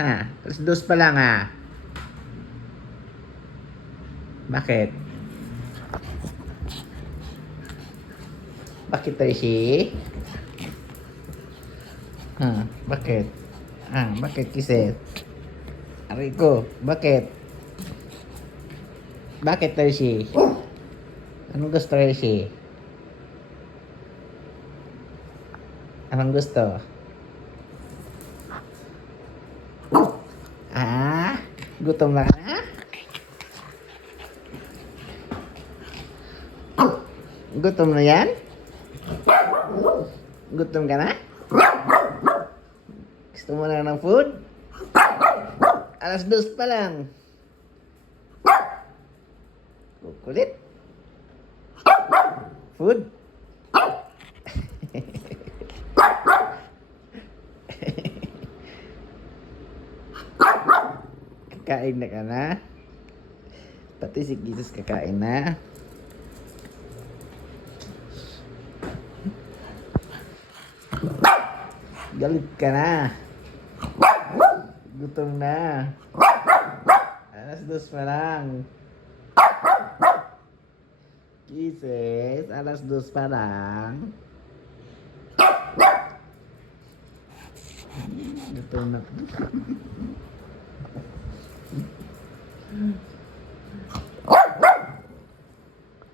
Ha? Alas dos pa lang ah. Bakit? Bakit, Tracy? Bakit? Bakit, Kiset? Aray ko, bakit? Bakit, Tracy? Anong gusto, Tracy? Anong gusto? Gutom na ka na? Gutom na yan? Gutom ka na? Gusto mo na ng food? Alas dos pa lang. Kukulit. Food? Kakain na ka na? Pati si Jesus kakain na. Galit ka na. Gutom na. Alas dos pa lang. Kisses, alas dos pa lang. Gutom na.